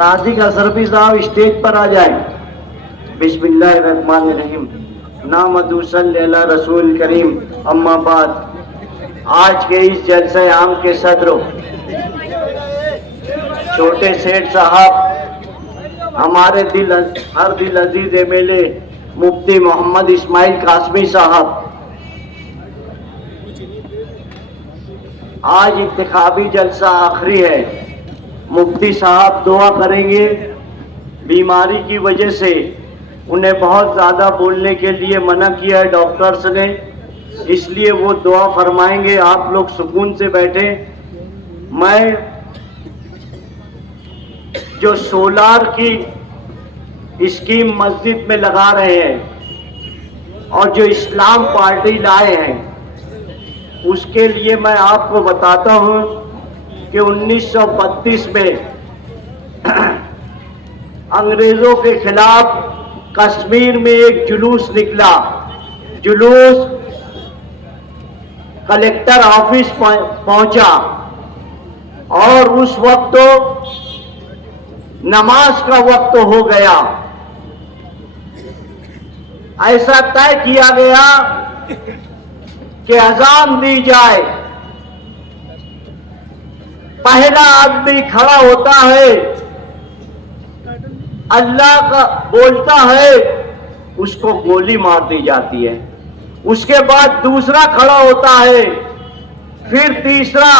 नाज़िक अशरफी साहब स्टेज पर आ जाए। बिस्मिल्लाहिर्रहमानिर्रहीम। नामदू सल्लल्लाहु अला रसूल करीम। अम्मा बाद, आज के इस जलसे आम के सदर छोटे सेठ साहब, हमारे हर दिल अजीज एमएलए मुफ्ती मोहम्मद इस्माइल कासमी साहब, आज इंतखाबी जलसा आखिरी है। मुफ्ती साहब दुआ करेंगे। बीमारी की वजह से उन्हें बहुत ज़्यादा बोलने के लिए मना किया है डॉक्टर्स ने, इसलिए वो दुआ फरमाएंगे। आप लोग सुकून से बैठे। मैं जो सोलार की स्कीम मस्जिद में लगा रहे हैं और जो इस्लाम पार्टी लाए हैं, उसके लिए मैं आपको बताता हूं कि 1932 में अंग्रेजों के खिलाफ कश्मीर में एक जुलूस निकला। जुलूस कलेक्टर ऑफिस पहुंचा और उस वक्त तो नमाज का वक्त हो गया। ऐसा तय किया गया कि अजान दी जाए। पहला आदमी खड़ा होता है, अल्लाह का बोलता है, उसको गोली मार दी जाती है। उसके बाद दूसरा खड़ा होता है, फिर तीसरा।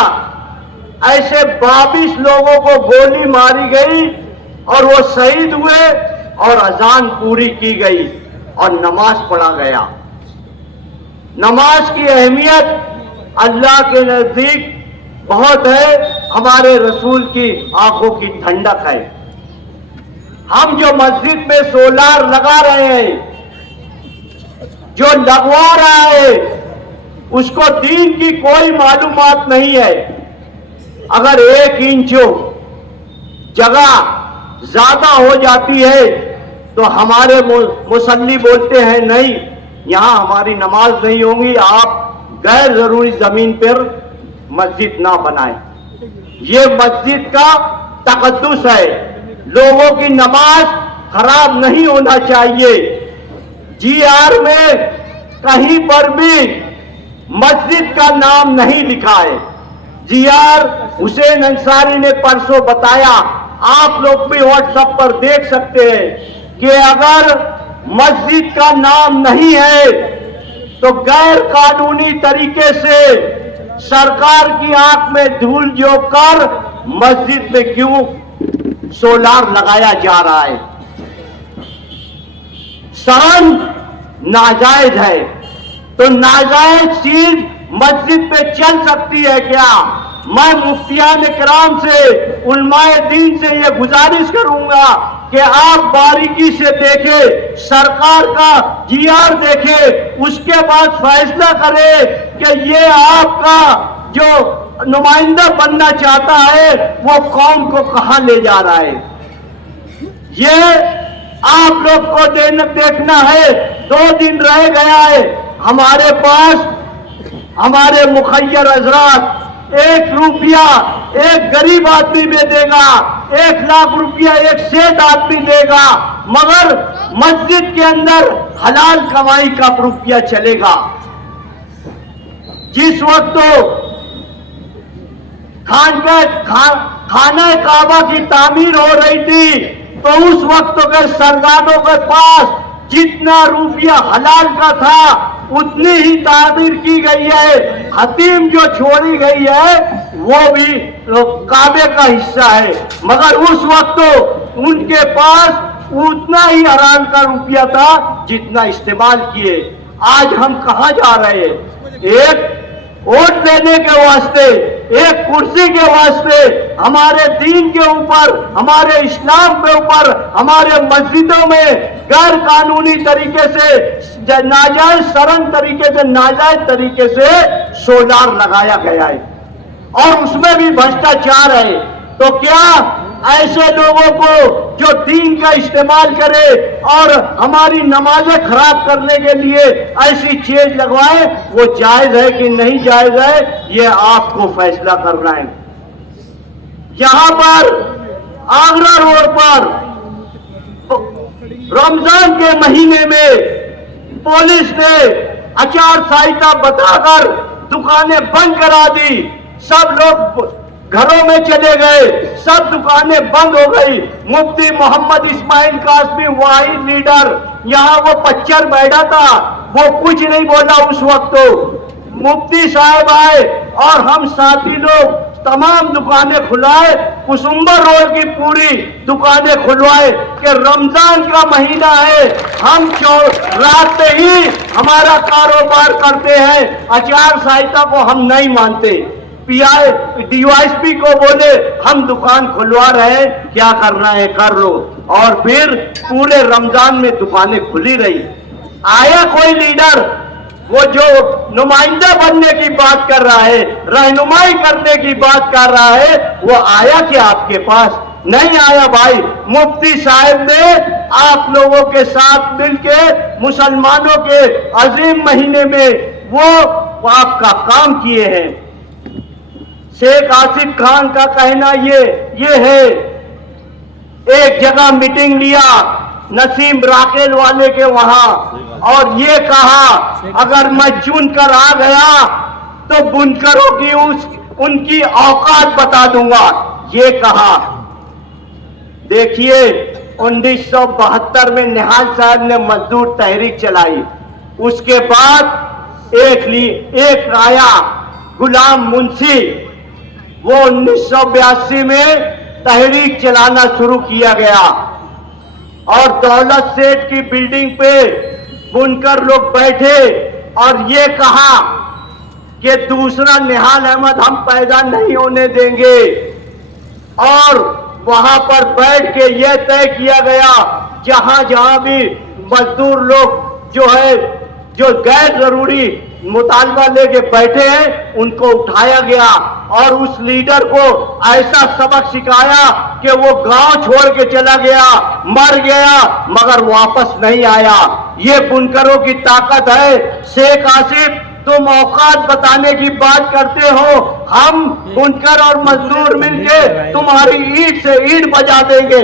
ऐसे 22 लोगों को गोली मारी गई और वो शहीद हुए और अजान पूरी की गई और नमाज पढ़ा गया। नमाज की अहमियत अल्लाह के नजदीक बहुत है। हमारे रसूल की आंखों की ठंडक है। हम जो मस्जिद में सोलार लगा रहे हैं, जो लगवा रहा है, उसको दीन की कोई मालूमात नहीं है। अगर 1 इंच जगह ज्यादा हो जाती है तो हमारे मुसल्ली बोलते हैं नहीं, यहां हमारी नमाज नहीं होगी, आप गैर जरूरी जमीन पर मस्जिद ना बनाएं। ये मस्जिद का तकद्दुस है। लोगों की नमाज खराब नहीं होना चाहिए। जीआर में कहीं पर भी मस्जिद का नाम नहीं लिखा है। जीआर हुसैन अंसारी ने परसों बताया, आप लोग भी व्हाट्सएप पर देख सकते हैं कि अगर मस्जिद का नाम नहीं है तो गैर कानूनी तरीके से सरकार की आंख में धूल झोंक कर मस्जिद में क्यों सोलार लगाया जा रहा है। शर्म नाजायज है, तो नाजायज चीज मस्जिद पे चल सकती है क्या? मैं मुफ्तियान इकराम से, उलमाए दीन से ये गुजारिश करूंगा कि आप बारीकी से देखें, सरकार का जीआर देखें, उसके बाद फैसला करें कि ये आपका जो नुमाइंदा बनना चाहता है वो कौम को कहां ले जा रहा है। ये आप लोग को देखना है। 2 दिन रह गया है। हमारे पास हमारे मुखय्यर हजरात 1 रुपया एक गरीब आदमी में देगा, 1 लाख रुपया एक सेठ आदमी देगा, मगर मस्जिद के अंदर हलाल कमाई का रुपया चलेगा। जिस वक्त तो खाना काबा की तामीर हो रही थी तो उस वक्त के सरदारों के पास जितना रुपया हलाल का था उतनी ही तामीर की गई है। हतीम जो छोड़ी गई है वो भी काबे का हिस्सा है, मगर उस वक्त तो उनके पास उतना ही हराम का रुपया था जितना इस्तेमाल किए। आज हम कहां जा रहे हैं? एक वोट लेने के वास्ते, एक कुर्सी के वास्ते हमारे दीन के ऊपर, हमारे इस्लाम के ऊपर, हमारे मस्जिदों में गैर कानूनी तरीके से, नाजायज सरन तरीके से, नाजायज तरीके से सोलार लगाया गया है और उसमें भी भ्रष्टाचार है। तो क्या ऐसे लोगों को जो दीन का इस्तेमाल करे और हमारी नमाजें खराब करने के लिए ऐसी चीज लगवाए, वो जायज है कि नहीं जायज है, ये आपको फैसला करना है। यहां पर आगरा रोड पर रमजान के महीने में पुलिस ने आचार संहिता बताकर दुकानें बंद करा दी। सब लोग घरों में चले गए, सब दुकानें बंद हो गई। मुफ्ती मोहम्मद इस्माइल कासमी वाहिद लीडर यहाँ वो पच्चर बैठा था, वो कुछ नहीं बोला उस वक्त। तो मुफ्ती साहब आए और हम साथी लोग तमाम दुकानें खुलाए, कुसुम्बर रोड की पूरी दुकानें खुलवाए कि रमजान का महीना है, हम रात से ही हमारा कारोबार करते हैं, आचार संहिता को हम नहीं मानते। पीआई डीवाईएसपी को बोले हम दुकान खुलवा रहे हैं, क्या करना है कर लो। और फिर पूरे रमजान में दुकानें खुली रही। आया कोई लीडर, वो जो नुमाइंदा बनने की बात कर रहा है, रहनुमाई करने की बात कर रहा है, वो आया क्या आपके पास? नहीं आया भाई। मुफ्ती साहब ने आप लोगों के साथ मिलके मुसलमानों के अजीम महीने में वो आपका काम किए हैं। शेख आसिफ खान का कहना ये है, एक जगह मीटिंग लिया नसीम राकेल वाले के वहां, और ये कहा अगर मैं चुन कर आ गया तो बुनकरों की उनकी औकात बता दूंगा, ये कहा। देखिए 1972 में निहाल साहब ने मजदूर तहरीक चलाई, उसके बाद एक आया गुलाम मुंशी, वो 1982 में तहरीक चलाना शुरू किया गया और दौलत सेठ की बिल्डिंग पे बुनकर लोग बैठे और ये कहा कि दूसरा निहाल अहमद हम पैदा नहीं होने देंगे। और वहां पर बैठ के ये तय किया गया जहां जहां भी मजदूर लोग जो गैर जरूरी मुतालबा लेके बैठे हैं उनको उठाया गया और उस लीडर को ऐसा सबक सिखाया कि वो गांव छोड़ के चला गया, मर गया, मगर वापस नहीं आया। ये बुनकरों की ताकत है। शेख आसिफ तुम औकात बताने की बात करते हो, हम बुनकर और मजदूर मिलके तुम्हारी ईंट से ईंट बजा देंगे।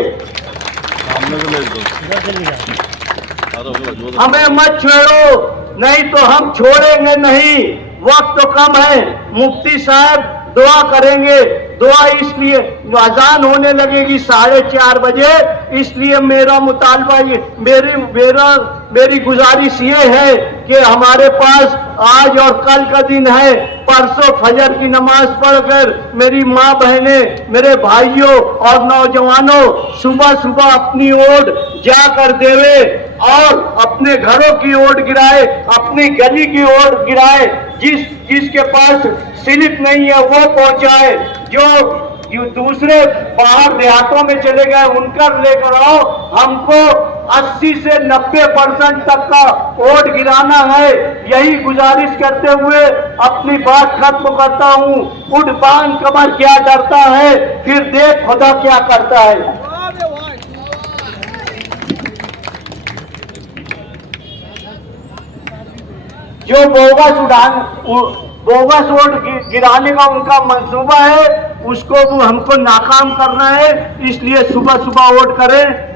हमें मत छेड़ो, नहीं तो हम छोड़ेंगे नहीं। वक्त तो कम है, मुफ्ती साहब दुआ करेंगे। दुआ इसलिए अजान होने लगेगी 4:30 बजे, इसलिए मेरा मुतालबा मेरी गुजारिश ये है कि हमारे पास आज और कल का दिन है, परसों फजर की नमाज पढ़कर मेरी माँ बहनें, मेरे भाइयों और नौजवानों सुबह सुबह अपनी ओट जाकर देवे और अपने घरों की ओट गिराए, अपनी गली की ओट गिराए, जिसके पास स्लिप नहीं है वो पहुंचाए, जो दूसरे बाहर देहातों में चले गए उनका लेकर आओ। हमको 80 से 90% तक का वोट गिराना है। यही गुजारिश करते हुए अपनी बात खत्म करता हूँ। उठ बांध कमर क्या डरता है, फिर देख खुदा क्या करता है। जो बोगस वोट गिराने का उनका मंसूबा है, उसको वो हमको नाकाम करना है, इसलिए सुबह सुबह वोट करें।